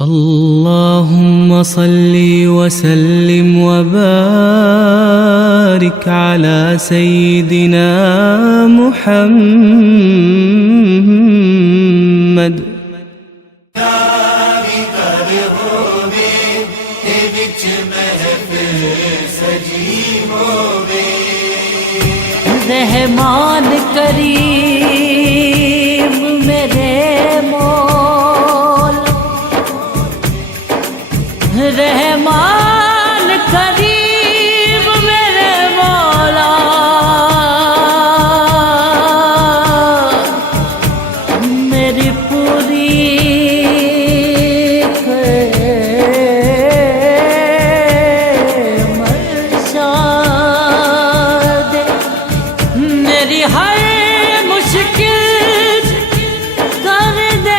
اللهم صل وسلم وبارك على سيدنا محمد رحمان کریم میرے مولا، رحمان کریم میرے مولا، میری پوری مرشاد، میری ہر مشکل کر دے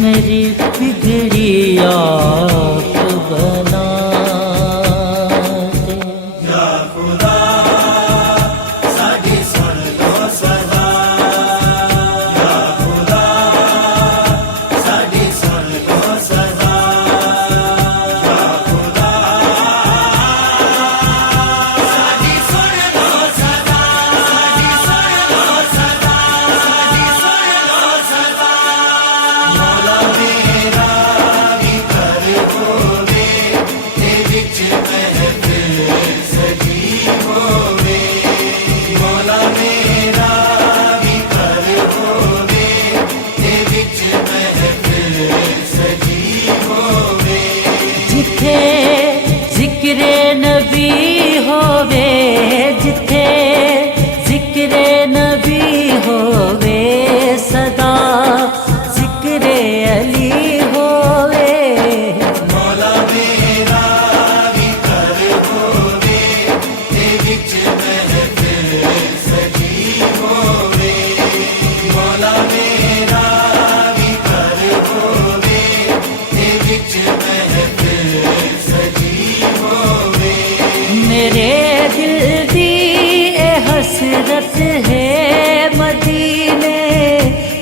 میری بگڑی آپ بنا دے یا خدا ساڈی سن لو سزا، یا خدا ساڈی سن لو سزا، یا خدا ساڈی سن لو سزا، ساڈی سن لو سزا، ساڈی سن لو سزا۔ مولا میرا بھی کر ہووے تے وچ محفل سجی ہووے، مولا میرا بھی کر ہووے تے وچ محفل سجی ہووے۔ جتھے ذکر نبی ہووے، جتھے ذکر نبی ہووے، صدا ذکر علی ہووے، مولا میرا بھی کر ہووے تے وچ محفل سجی ہووے، مولا میرا بھی کر ہووے تے وچ محفل سجی ہووے۔ میرے دل دی اے حسرت ہے مدینے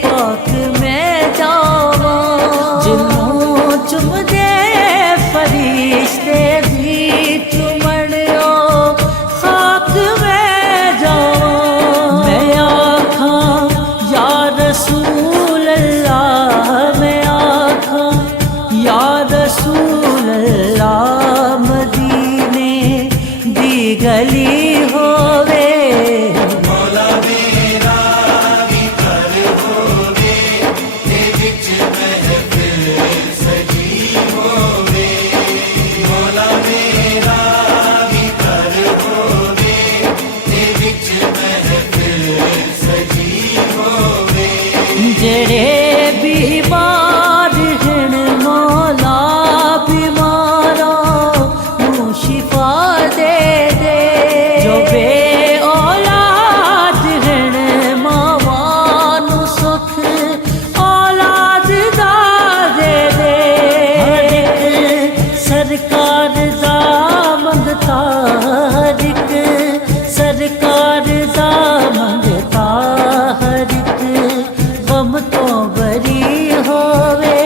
پاک میں جاواں، جنوں چم دے فرشتے بھی چمڑیو خاک میں جاواں، میں آکھاں یا رسول اللہ، میں آکھاں یا رسول اللہ، مدینے دی گلی ہووے، مولا میرا بھی کر ہووے تے وچ محفل سجی ہووے، مولا میرا بھی کر ہووے تے وچ محفل سجی ہووے۔ جڑے بیمار ہن مولا بیماراں نوں شفا دے دے، جو بے اولاد ہن ماواں نوں سکھ اولاد دا دے دے، ہر اک سرکار دا منگتا، ہر اک سرکار دا منگتا، ہر اک غم تو بری ہووے،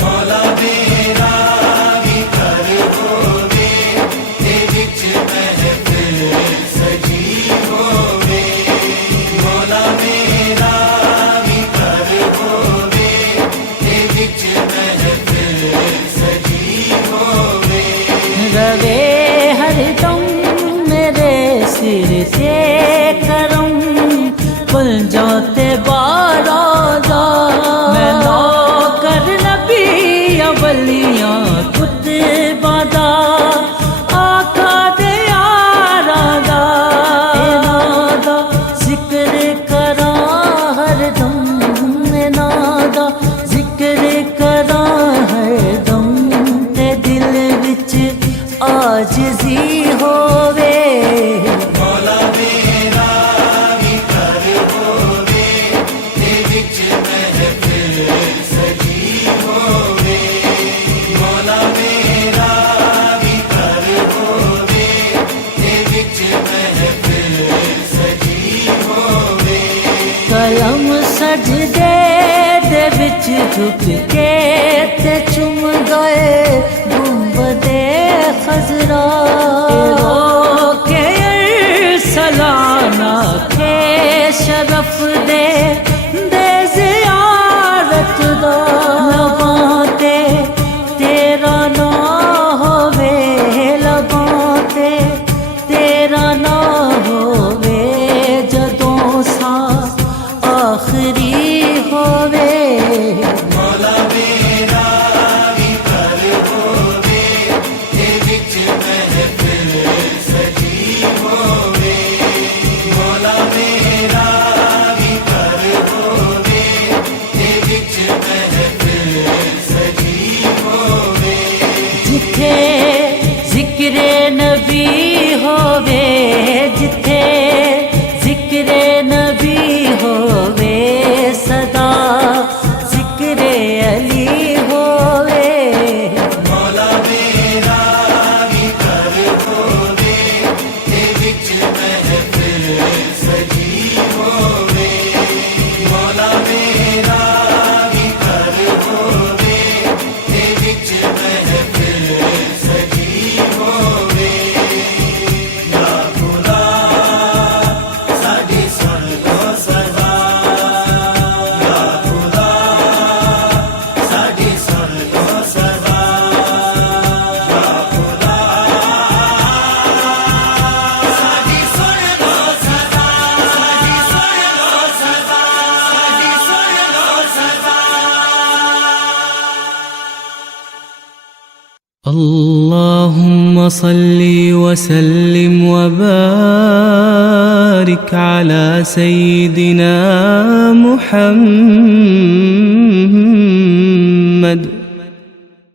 مولا میرا بھی کر ہووے تے وچ محفل سجی ہووے، مولا میرا بھی کر ہووے تے وچ محفل سجی ہووے۔ روے ہر دم میرے سر سے کرم، پل جاتے باراں دا، میں نوکر نبی اولیاں کتباں دا، آقا دے یاراں دا، انہاں دا ذکر کراں ہر دم، انہاں دا ذکر کراں ہر دم، تے دل وچ عاجزی ہووے، مولا میرا بھی کر ہووے تے وچ قلم سجدے دے وچ جھک کے تے چم گئے گنبدے خضرا رو کے سلانہ کے شرف دے زیارت دا لباں تے تیرا نا ہووے لباں تے تیرا نا ہووے جدوں سا آخری ہووے مولا میرا بھی کر ہووے تے وچ محفل سجی ہووے مولا میرا بھی کر ہووے تے وچ محفل سجی ہووے جتھے ذکر نبی ہووے جتھے ذکر نبی ہووے صدا ذکر علی ہووے مولا میرا بھی کر ہووے تے وچ محفل سجی ہووے مولا میرا بھی کر ہووے تے وچ محفل سجی ہووے یا خدا ساڈی سن لو سزا یا خدا ساڈی سن لو سزا یا خدا ساڈی سن لو سزا ساڈی سن لو سزا ساڈی سن لو سزا اللهم صل وسلم وبارك على سيدنا محمد